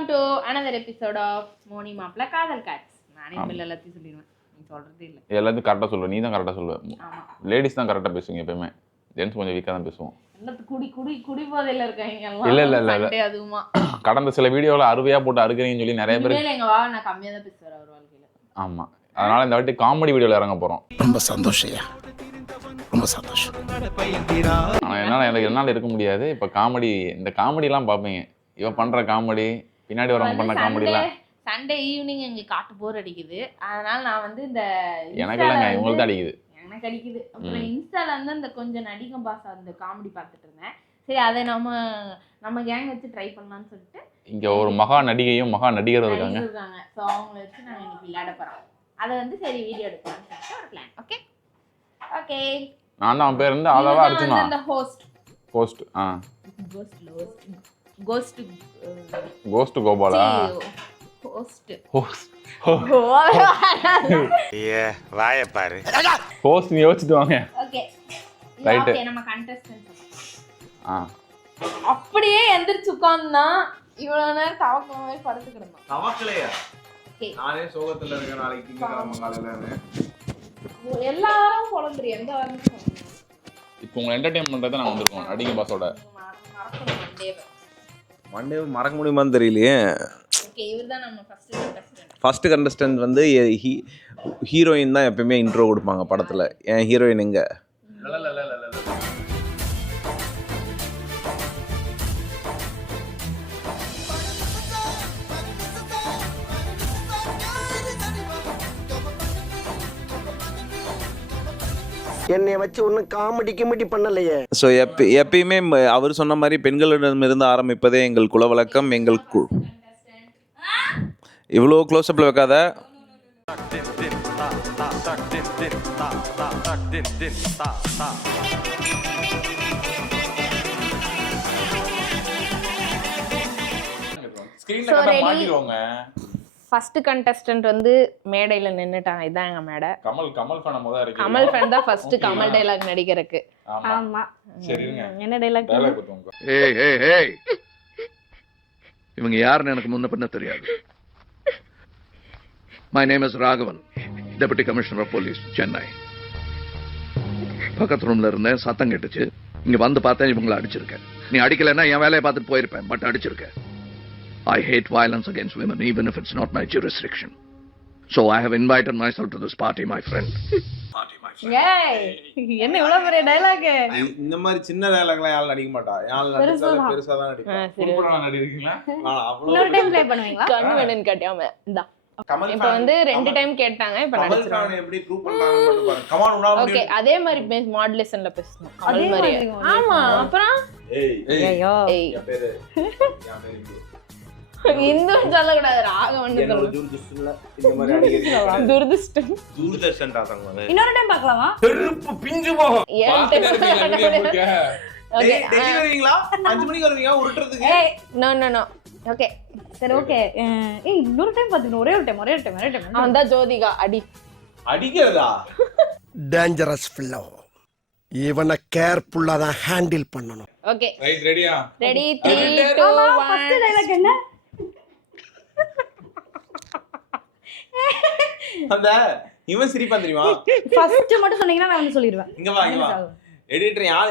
Welcome to another episode of Moni மாப்ள காதல் God's நானே தமிழ் எல்லாத்தையும் சொல்லிடுவேன். நீ சொல்றதே இல்லை. எல்லாத்தையும் கரெக்டாக சொல்லுவேன் நீ தான் கரெக்டாக சொல்லுவ. ஆமா. லேடிஸ் தான் கரெக்டாக பேசுவீங்க எப்பயுமே. ஜென்ஸ் கொஞ்சம் வீக்காக தான் பேசுவோம். எல்லாத்து குடி குடி குடி போதையில இருக்காங்க. இல்ல, இல்ல, இல்ல, இல்ல. சண்டே அதுவுமா. கடந்த சில வீடியோவில் அருவையாக போட்டு அறுக்கிறீங்கன்னு சொல்லி நிறைய பேர் எங்க வா நான் கம்மியா தான் பேசுவார் அவர் வாழ்க்கையில. ஆமாம் அதனால் இந்த வாட்டி காமெடி வீடியோவில் இறங்க போகிறோம் ரொம்ப சந்தோஷம்யா ரொம்ப சந்தோஷம். என்னால் எனக்கு என்னால் இருக்க முடியாது. இப்போ காமெடி இந்த காமெடிலாம் பார்ப்பீங்க. இவன் பண்ணுற காமெடி பின்னாடி வரவங்க பண்ண காமெடிலாம். சண்டே ஈவினிங் எங்க காட்டு போர் அடிக்குது. அதனால நான் வந்து இந்த எனக்கு இல்லைங்க இவங்களுக்கு அடிக்குது. எனக்கு அடிக்குது. அப்புறம் இன்ஸ்டால வந்து அந்த கொஞ்சம் நடிகம் பாஸ் அந்த காமெடி பார்த்துட்டு இருந்தேன். சரி அதை நம்ம நம்ம கேங் வச்சு ட்ரை பண்ணலாம்னு சொல்லிட்டு இங்கே ஒரு மகா நடிகையும் மகா நடிகரும் இருக்காங்க. இருக்காங்க. ஸோ அவங்கள வச்சு நாங்கள் இன்னைக்கு விளையாட போகிறோம் அதை வந்து சரி வீடியோ எடுக்கலாம்னு சொல்லிட்டு ஒரு பிளான் ஓகே ஓகே நான் தான் அவன் பேர் இருந்து அர்ஜுனா? அந்த ஹோஸ்ட் கோஸ்ட் ஆ. கோஸ்ட் கோஸ்ட் கோஸ்ட் கோபாலா ஹோஸ்ட் ஹோஸ்ட் வாயப்பாரு ஹோஸ்ட் நீ யோசிச்சுட்டு வாங்க. Okay Right. ஓகே நம்ம கண்டஸ்டன்ட் ஆ? அப்படியே எந்திரிச்சு உட்கார்ந்தான் இவ்வளவு நேரம் தவக்க மாதிரி படுத்து கிடந்தான் தவக்கலையா? Okay. நானே சோகத்துல இருக்கேன் நாளைக்கு திங்கக்கிழமை காலையில எல்லாரும் எந்த. இப்போ உங்களை என்டர்டைன் பண்ணுறது நான் வந்திருக்கோம் நடிகை பாஸோட மறக்கணும் மண்டே மறக்க முடியுமான்னு தெரியலையே. ஓகே இவர்தான் நம்ம ஃபர்ஸ்ட் கண்டஸ்டன்ட் ஃபர்ஸ்ட் கண்டஸ்டன்ட் வந்து ஹீ ஹீரோயின் தான் எப்பயுமே இன்ட்ரோ கொடுப்பாங்க படத்தில். என் ஹீரோயின் எங்க? என்னைய வச்சு ஒன்றும் காமெடி கிமெடி பண்ணலையே. ஸோ எப்ப எப்பயுமே ம- அவர் சொன்ன மாதிரி பெண்களிடமிருந்து ஆரம்பிப்பதே எங்கள் குல வழக்கம் எங்கள் கு இவ்வளோ க்ளோஸ்அப்பில் வைக்காத. ஸ்க்ரீனில் So ready? மாட்டிடுவாங்க ஃபர்ஸ்ட் கண்டஸ்டன்ட் வந்து மேடையில நின்னுட்டாங்க. இதான் எங்க மேடை. கமல் கமல் ஃபேன் தான் இருக்கு கமல் ஃபேன் தான் ஃபர்ஸ்ட் கமல் டைலாக் நடிக்கிறதுக்கு. ஆமா. சரி என்ன டயலாக் ஏய் ஏய் ஏய். இவங்க யாருன்னு எனக்கு முன்ன பின்ன தெரியாது. My name is Raghavan deputy commissioner of police Chennai பக்கத்து ரூம்ல இருந்தேன் சத்தம் கேட்டுச்சு. இங்க வந்து பார்த்தேன் இவங்களை அடிச்சிருக்கேன். நீ அடிக்கலைன்னா என் வேலையை பார்த்துட்டு போயிருப்பேன் பட் அடிச்சிருக்கேன். I hate violence against women even if it's not my jurisdiction. So i have invited myself to this party my friend. ஏய் என்ன இவ்வளவு பெரிய டைலாக் இந்த மாதிரி சின்ன டயலாக்லாம் யாரும் நடிக்க மாட்டா. யாரும் நடிச்சாலும் பெருசாக தான். நடிப்பேன் சரி நடிக்கிறீங்களா? ஆனால் அவ்வளோ இன்னொரு டைம் ப்ளே பண்ணுவீங்களா? கண்ணு வேணும்னு கட்டியாம. இந்தா. கமல் இப்போ வந்து ரெண்டு டைம் கேட்டாங்க இப்போ நடிச்சிருக்காங்க ஓகே அதே மாதிரி மாடுலேஷன்ல பேசணும். அதே மாதிரி. ஆமா அப்புறம்? ஏய் ஐயோ. ஏய் என் பேரு என் பேரு இந்து. இந்து சொல்லக்கூடாது ராகவன் துரதிருஷ்டம். தூர்தர்ஷன் இன்னொரு டைம் பார்க்கலாமா? செருப்பு பிஞ்சு போகும். ஏன் ஓகே டெய்லி வருவீங்களா அஞ்சு மணிக்கு வருவீங்க உருட்டுறதுக்கு? ஏய் நோ நோ நோ ஓகே சரி ஓகே ஏய் இன்னொரு டைம் ஒரே ஒரு டைம் ஒரே ஒரு டைம் ஒரே டைம் அவன் தான் ஜோதிகா அடி. அடிக்கிறதா? டேஞ்சரஸ் ஃபில்லோ இவனை கேர்ஃபுல்லாக தான் ஹேண்டில் பண்ணணும். ஓகே ரைட் ரெடியா ready three two first one dialogue என்ன? அந்த இவன் சிரிப்பான் தெரியுமா? ஃபர்ஸ்ட் மட்டும் சொன்னீங்கன்னா நான் வந்து சொல்லிடுவேன். இங்க வா இங்க வா. எடிட்டர் யார்?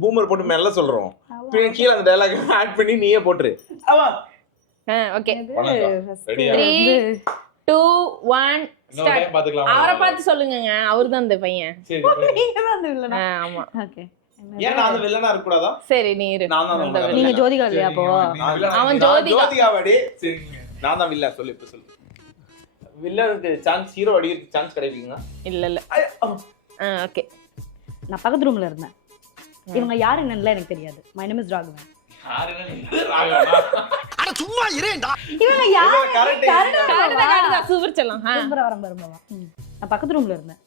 பூமர் போட்டு மெல்ல சொல்றோம். கீழே அந்த டயலாக் ஆட் பண்ணி நீயே போட்டுரு. ஆமா ஓகே ரெடியா த்ரீ டூ ஒன் இன்னொரு டைம் பாத்துக்கலாம் அவரை பார்த்து சொல்லுங்கங்க. அவர்தான் பையன். சரி அந்த ஆ, ஆமா. ஓகே ஏன் நான் அந்த வில்லனா இருக்க கூடாதா சரி நீ இரு. நான் தான் அந்த வில்லன். நீங்க. ஜோதிகா இல்லையா அப்போ அவன் ஜோதிகா. ஜோதிகாவாடி. சரிங்க நான் தான் வில்லன் சொல்லு இப்ப சொல்லு. வில்லனுக்கு சான்ஸ் ஹீரோ அடிக்கிறதுக்கு சான்ஸ் கிடைக்குங்க இல்ல இல்ல. ஆ ஓகே நான் பக்கத்து ரூம்ல இருந்தேன். இவங்க யாரு என்னன்னு எனக்கு தெரியாது. மை நேம் இஸ் ராகவன் அட சும்மா இரேண்டா இவங்க யாரு? சூப்பர் ரொம்ப ரொம்ப நான் பக்கத்து ரூம்ல இருந்தேன்.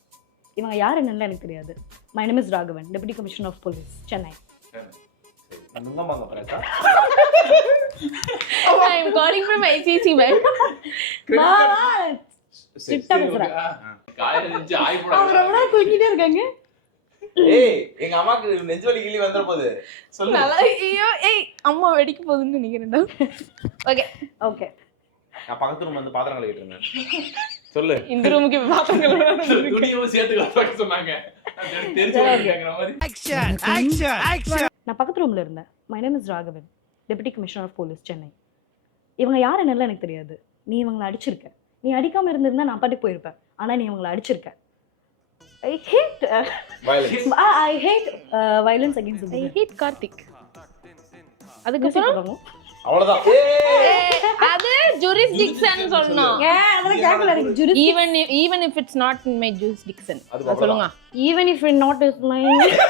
இவங்க யார் என்னன்னு எனக்கு தெரியாது. My name is Raghavan deputy commissioner of police Chennai நுங்கமாங்க பிரேக்கா I am calling from ICC ma'am ஸ்ட்ரிக்டா பேசுறேன் காலையில இருந்துச்சு ஆய் அவங்க ரொம்ப நேரம் குளிக்கிட்டே இருக்காங்க ஏய் எங்க அம்மாக்கு நெஞ்சுவலி கிளி வந்துற போகுது சொல்லு நல்லா ஐயோ ஏய் அம்மா வெடிக்க போகுதுன்னு நினைக்கிறேன்டா ஓகே ஓகே நான் பக்கத்து ரூம் வந்து பாத்திரம் கழுவிட்டு இருந்தேன் சொல்லு இந்த ரூமுக்கு பாத்திரங்கள் துணியும் சேர்த்து கழுவ சொன்னாங்க அது எனக்கு தெரிஞ்சு கேக்குற மாதிரி நான் பக்கத்து ரூம்ல இருந்தேன். My name is Raghavan deputy commissioner of police Chennai. இவங்க யார் என்னெல்லாம் எனக்கு தெரியாது. நீ இவங்களை அடிச்சிருக்க. நீ அடிக்காம இருந்திருந்தா நான் பாட்டுக்கு போயிருப்பேன். ஆனா நீ இவங்களை அடிச்சிருக்க. I hate I hate violence against I hate Karthik அதுக்கப்புறம்? அதுக்கப்புறம் அவ்வளவுதான். அது ஜூரிஸ்டிக்ஷன் சொல்லணும் எனக்கு. Even even if it's not in my jurisdiction அது சொல்லுங்க. Even if it not is my even if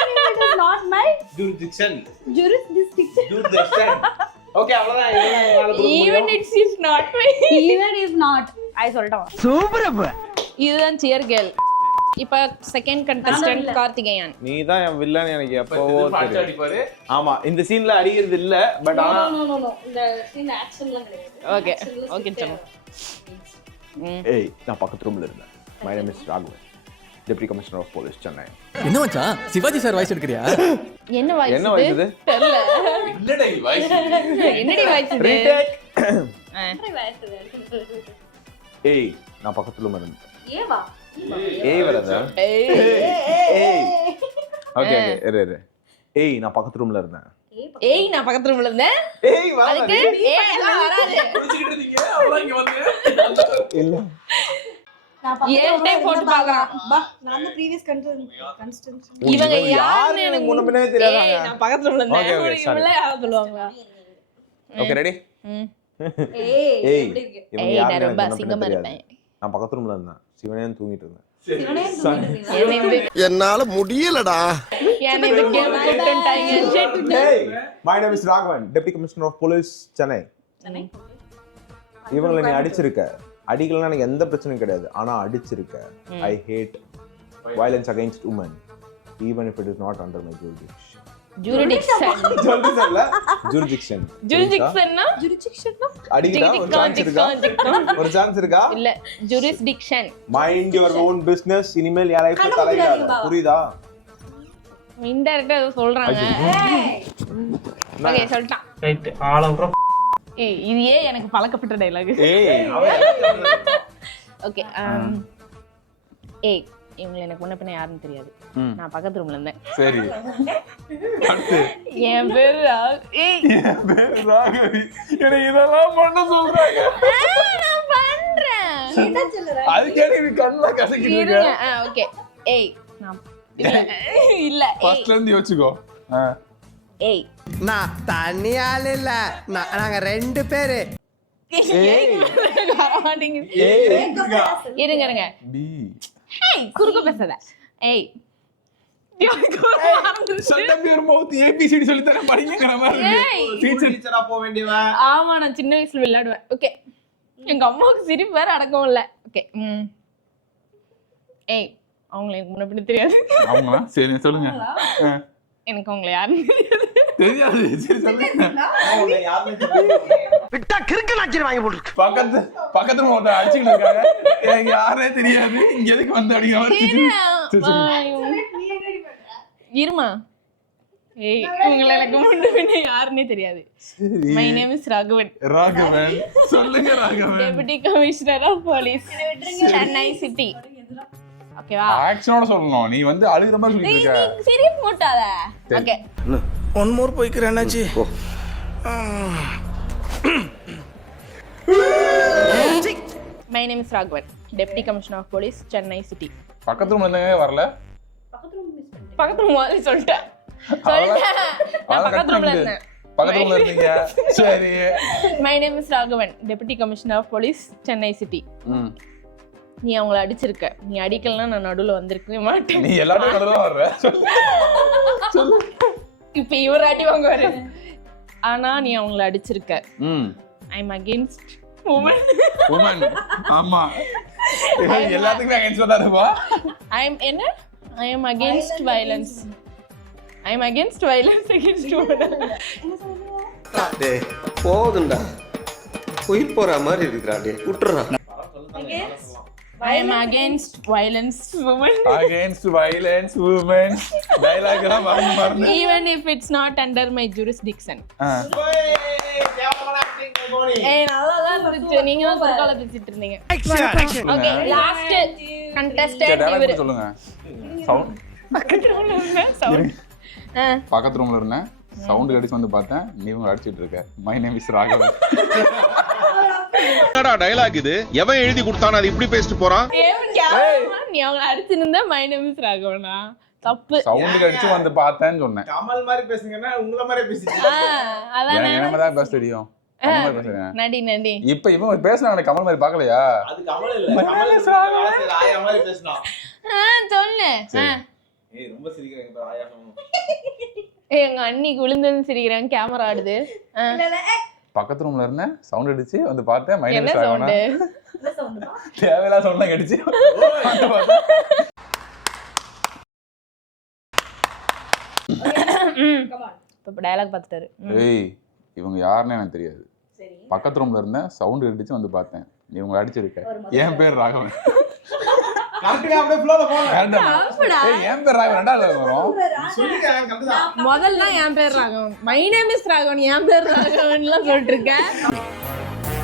it is not my jurisdiction jurisdiction. Jurisdiction okay அவ்வளவுதான். Even. It's is not my even if not I சொல்லிட்டேன் இதுதான் cheer girl இப்ப second contestant Karthikeyan. நீ தான் என் villain எனக்கு எப்பவோ தெரியும். ஆமா இந்த சீன்ல அடிக்கிறது இல்ல பட் ஆனா இந்த சீன் ஆக்ஷன்லாம் கிடையாது. ஓகே ஓகே சொல்லுங்க ஏய் நான் பக்கத்து ரூம்ல இருந்தேன். My name is Raghavan deputy commissioner of police Chennai என்ன மச்சான் சிவாஜி சார் வாய்ஸ் எடுக்கிறியா? என்ன வாய்ஸ் என்ன வாய்ஸ் இது? தெரியல. இல்லடா வாய்ஸ் என்னடி வாய்ஸ் இது? ரீடேக். ஏய் நான் பக்கத்து ரூம்ல இருந்தேன். ஏவா? ஏய் வரதா ஏய். ஏய் ஓகே ஓகே இரு இரு. ஏய் நான் பக்கத்து ரூம்ல இருந்தேன். ஏய் நான் பக்கத்து ரூம்ல இருந்தேன். ஏய் வா அதுக்கு ஏய் எல்லாம் வராது. குடிச்சிட்டு இருந்தீங்க அவ்வளவு இங்க வந்து. இல்ல. ஏன் டைம் போட்டு பார்க்கறான் நான் ப்ரீவியஸ் இவங்க யாருன்னு எனக்கு முன்ன பின்னே நான் பக்கத்து ரூம்ல Okay, okay, இருந்தேன் sorry. இவங்களே யாரும் சொல்லுவாங்களா ஓகே ரெடி ம். ஏய் ஏய் எப்படி இருக்கு? இவங்க ஏய் நான் யாருன்னு ரொம்ப எனக்கு முன்ன அசிங்கமா பின்ன தெரியாது. இருப்பேன். நான் பக்கத்து ரூம்ல இருந்தேன். சிவனே தூங்கிட்டு இருந்தேன். என்னால முடியலடா. என்னை இந்த game கூப்பிட்டுட்டாங்க shit Hey, my name is Raghavan, Deputy Commissioner of Police, Chennai. இவங்களை நீ அடிச்சிருக்க. அடிக்கலாம் எனக்கு எந்த பிரச்சனையும் கிடையாது. ஆனா அடிச்சிருக்க I hate violence against women even if it is not under my jurisdiction ஒரு சான்ஸ் இருக்கா? ஒரு சான்ஸ் இருக்கா? இல்ல jurisdiction mind your own business இனிமேல் யார் லைஃப்ல தலையிடாத புரியுதா? இன்டைரக்டா சொல்றாங்க. ஓகே சொல்லிட்டான். ரைட் ஆழம் ஏய் இது ஏன் எனக்கு பழக்கப்பட்ட டைலாக் ஓகே ஏய் இவங்க எனக்கு முன்ன பின்ன யாருன்னு தெரியாது. நான் பக்கத்து ரூம்ல இருந்தேன். சரி. என் பேரு ஏய். ராகவி. எனக்கு இதெல்லாம் பண்ண சொல்றாங்க. நான் பண்றேன். அதுக்கே நீ கண்ணுல கசக்கிட்டு இருக்க? ஓகே ஏய் நான் இல்ல. இல்ல ஃபர்ஸ்ட்ல இருந்து யோசிச்சுக்கோ. ஆ. ஏய். நான் தனியால் இல்ல. நாங்க ரெண்டு பேரு. ஏய். வர மாட்டேங்குது ஏய். இருங்க இருங்க. பி. ஏய் குறுக்க பேசாத. ஏய். ஆமா நான் சின்ன வயசுல விளையாடுவேன். ஓகே எங்க அம்மாவுக்கு சிரிப்பு வேற அடக்கம் இல்ல. ஓகே ம். ஏய் அவங்கள எனக்கு முன்ன பின்ன தெரியாது. அவங்களா? சரி சொல்லுங்க. எனக்கு அவங்கள யாருன்னு தெரியாது. விட்டா கிறுக்கு நாச்சிரி வாங்கி போட்டுருக்கு. பக்கத்து பக்கத்துல ஒருத்தர் அடிச்சுக்கிட்டு இருக்காங்க. எனக்கு யாரே தெரியாது. இங்க எதுக்கு வந்து இருமா. ஏய் இவங்கள எனக்கு முன்ன பின்ன யாருன்னே தெரியாது. My name is Raghavan. Raghavan. சொல்லுங்க Raghavan. Deputy commissioner of police Chennai city ஓகேவா ஆக்ஷனோட சொல்லணும். நீ வந்து அழுகிற மாதிரி சொல்லிட்டு இருக்க. ஓகே. ஒன் மோர் போய்க்கிறேன் என்னாச்சு my name is Raghavan deputy commissioner of police Chennai city பக்கத்து ரூம்ல இருந்தவங்க வரல. பக்கத்து ரூம் மாதிரி சொல்லிட்டேன். சொல்லிட்டேன். நான் பக்கத்து cut ரூம்ல பண்ணிட்டு. இருந்தேன். பக்கத்து ரூம்ல இருந்தீங்க. சரி. My name is Raghavan deputy commissioner of police Chennai city. நீ அவங்கள அடிச்சிருக்க. நீ அடிக்கலன்னா நான் நடுவுல வந்திருக்கவே மாட்டேன். நீ கடந்து தான் வர்ற. சொல்லு. இப்ப இவர் அடி வாங்குவாரு. ஆனா நீ அவங்கள அடிச்சிருக்க. ம். I am against women women ஆமா எல்லாத்துக்குமே அகைன்ஸ்ட் தான் இருப்பா. ஐ எம் என்ன? I am against violence I am against violence against women போதுண்டா உயிர் போற மாதிரி இருக்கிறா டே விட்டுறா I am against violence women against violence women dialogue எல்லாம் மறந்து மறந்து. Even if it's not under my jurisdiction. ஏய் நல்லா தான் இருந்துச்சு. நீங்க தான் குறுக்கால பேசிட்டு இருந்தீங்க ஓகே லாஸ்ட் கண்டஸ்டன்ட் இவரு. சொல்லுங்க. சவுண்ட் சவுண்ட் பக்கத்து ரூம்ல இருந்தேன் சவுண்ட் கடிச்சு வந்து பார்த்தேன். நீ இவங்க அடிச்சிட்டு இருக்க. My name is Raghavan. என்னடா டயலாக் இது? எவன் எழுதி கொடுத்தானோ அது இப்படி பேசிட்டு போறான்? நீ அவங்கள அடிச்சிருந்தா மை நேம் இஸ் ராகவனா? தப்பு. சவுண்ட் கடிச்சு வந்து பார்த்தேன்னு சொன்னேன். கமல் மாதிரி பேசுங்கன்னா உங்கள மாதிரி பேசிட்டு ஆ, அதான் என்ன தான் பேச தெரியும்? கமல் மாதிரி பேசுறேன் நடி நடி. இப்ப இவன் பேசுனாங்க கமல் மாதிரி பார்க்கலையா? அது கமல் இல்ல. கமல் ஆயா மாதிரி பேசினான். ஆ, சொல்லு. ஆ. ஏய் ரொம்ப சிரிக்கிறீங்க எங்க அண்ணிக்கு விழுந்து சிரிக்கிறாங்க கேமரா ஆடுது. ஆ, பக்கத்து ரூம்ல இருந்தேன் சவுண்ட் அடிச்சு வந்து பார்த்தேன். மை நேம் என்ன இஸ் ராகவனா சவுண்டு தேவையில்லாத சவுண்ட் கடிச்சு. இப்போ டயலாக் பார்த்துட்டாரு. ஏய் இவங்க யாருன்னு எனக்கு தெரியாது. பக்கத்து ரூம்ல இருந்தேன் சவுண்ட் அடிச்சு வந்து பார்த்தேன். நீ இவங்க அடிச்சிருக்க. என் பேர் ராகவன். கரெக்ட்டா அப்படியே ஃப்ளோல போங்க. வேண்டாம். ஏய், என் பேர் ராகவன். ரெண்டாவது வரும்? சொல்லுங்க முதல்ல என் பேர் Raghavan. My name is Raghavan என் பேர் ராகவன்லாம் சொல்லிட்டு இருக்கேன்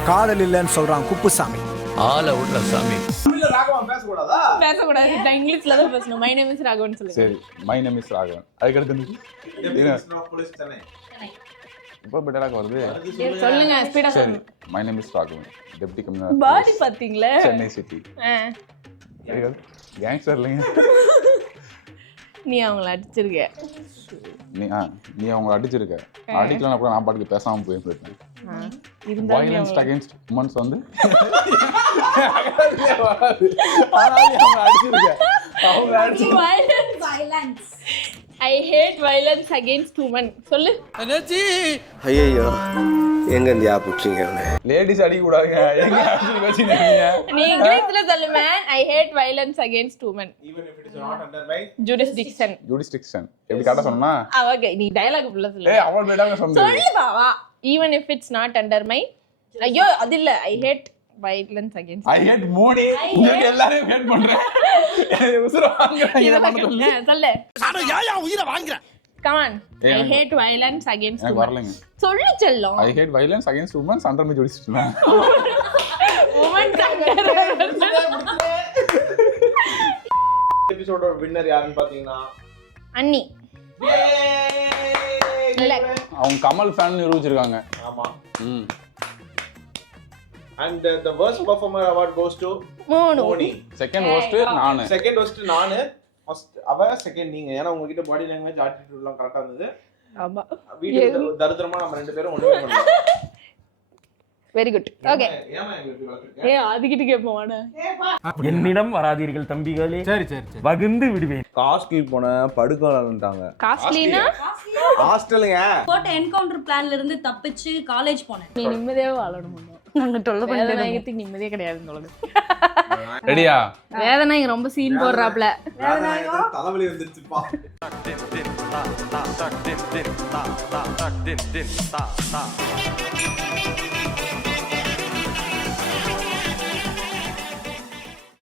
காதல் இல்லைன்னு சொல்றான் குப்புசாமி. ஆள விடுற சாமி. தமிழ்ல ராகவன் பேச கூடாதா பேசக்கூடாது. நான் இங்கிலீஷ்ல தான் பேசணும். மை நேம் இஸ் ராகவன் சொல்லுங்க. சரி மை நேம் இஸ் ராகவன். அதுக்கடுத்து போலீஸ் தானே இப்போ பெட்டராக வருது. சொல்லுங்க. ஸ்பீடா சரி my name is Raghavan. Deputy commissioner பாடி பாத்தீங்களா சென்னை சிட்டி ஆ, கேங்ஸ்டர் இல்லைங்க நீ அவங்கள அடிச்சிருக்க. நீ ஆ நீ அவங்கள அடிச்சிருக்க. அடிக்கலாம் கூட நான் பாட்டுக்கு பேசாம போய் போயிட்டேன் ஆ, இருந்தாலும் நீ வயலன்ஸ் அகைன்ஸ்ட் உமன்ஸ் வந்து அடிச்சிருக்க. அவங்க அடிச்சு. I hate violence against women சொல்லு. ஐயோ எங்க இருந்து ஆப்பிட்டீங்க லேடிஸ் அடிக்க கூடாதுங்க எங்க அடிச்சு வச்சுருக்கீங்க நீ இங்கிலீஷ்ல சொல்லு man I hate violence against women even if it is not under my jurisdiction jurisdiction எப்படி கரெக்டாக சொன்னா? ஓகே நீ டயலாக் ஃபுல்லா சொல்லு. ஏய் அவள் பேட்டாங்க சொன்னது சொல்லு. பாவா. Even if it's not under my ஐயோ அது இல்ல. I hate violence against I hate Modi உங்களுக்கு எல்லாரையும் ஹேட் பண்றேன். உசுர வாங்குறாங்க இதை பண்ண சொல்லி. சொல்லு உயிரை வாங்குறேன் come on I hate violence against எனக்கு வரலைங்க. சொல்லு செல்லம் I hate violence against womens under me jurisdiction women எபிசோட வின்னர் யாருன்னு பாத்தீங்கன்னா அண்ணி. இல்ல. அவங்க கமல் ஃபேன் நிரூபிச்சிருக்காங்க. ஆமா. ம். And the worst performer award goes to Moni. Second host நானு. செகண்ட் வர்ஸ்ட் நானு. ஃபர்ஸ்ட் அவ செகண்ட் நீங்க. ஏன்னா உங்ககிட்ட பாடி லாங்குவேஜ் ஆட்டிடியூட்லாம் கரெக்டா இருந்தது. ஆமா. வீடியோ தரித்திரமா நம்ம ரெண்டு பேரும் ஒண்ணுமே பண்ணல. வெரி குட் ஓகே ஏ அதுகிட்ட கேட்போம் என்னிடம் வராதீர்கள் தம்பிகளே. சரி சரி வகுந்து விடுவேன். காஸ்ட்லி போன படுக்கலான்ட்டாங்க காஸ்ட்லினா ஹாஸ்டலுங்க போட்ட என்கவுண்டர் பிளான்ல இருந்து தப்பிச்சு காலேஜ் போனேன். நீ நிம்மதியாவே வாழணும் நாங்க தொல்லை வேதநாயகத்துக்கு நிம்மதியே கிடையாதுன்னு சொல்லுது ரெடியா வேதநாயகம் ரொம்ப சீன் போடுறாப்ல தலைவலி வந்துருச்சுப்பா தின் தின்